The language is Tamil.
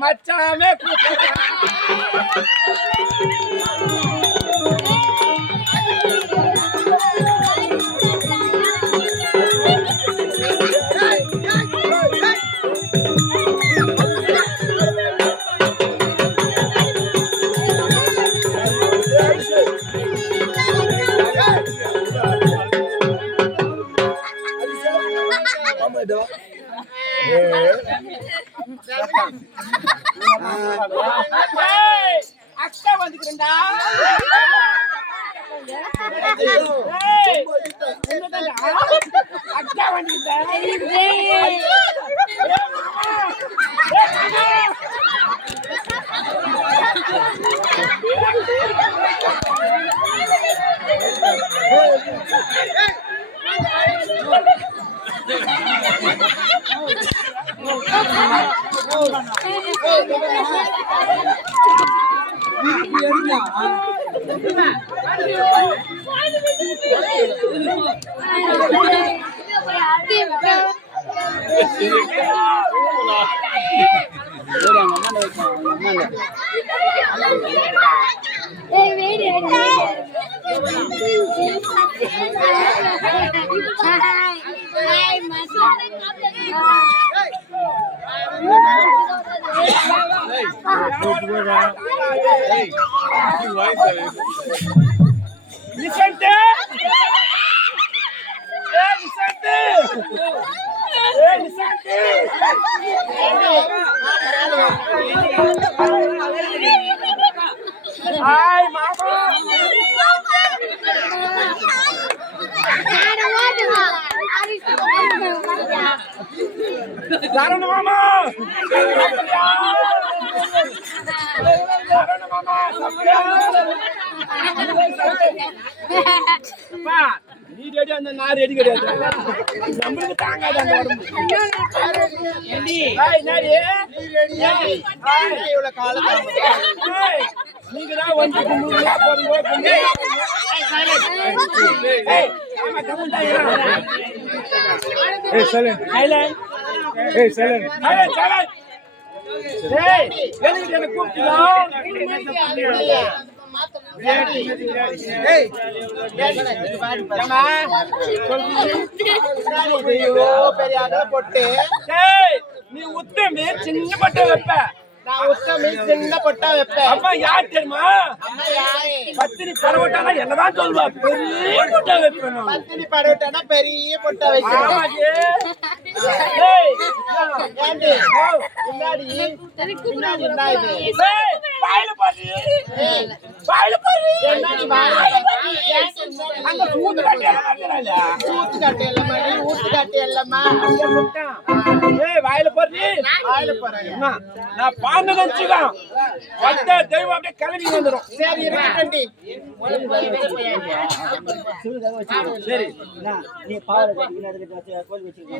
மச்சாமே அக்கா வந்துக்கிறேன்டா. அக்கா நீ ரெடி அந்த நான் ரெடி கிடையாது. நம்மளுக்கு தாங்காத அந்த உடம்பு. நீங்க தான் வந்து கும்பிடுங்க போறீங்க. நீ உத்தமே சின்ன பட்ட வைப்ப, நான் உத்தமே சின்ன பட்டா வைப்பேன். அப்ப யார் தெரியுமா? பத்தினி பரவட்டானா என்னதான் சொல்லுவா, பெரிய பொட்டா வைப்பேன். பத்தினி பரவட்டானா பெரிய பொட்டா வைப்பேன். வாயில போறீ நான் பாண்டு நினைச்சுதான் வந்த தெய்வம் அப்படியே கிளம்பி வந்துடும். சரி சரி நீ பாவல கோல் வச்சுக்கோ.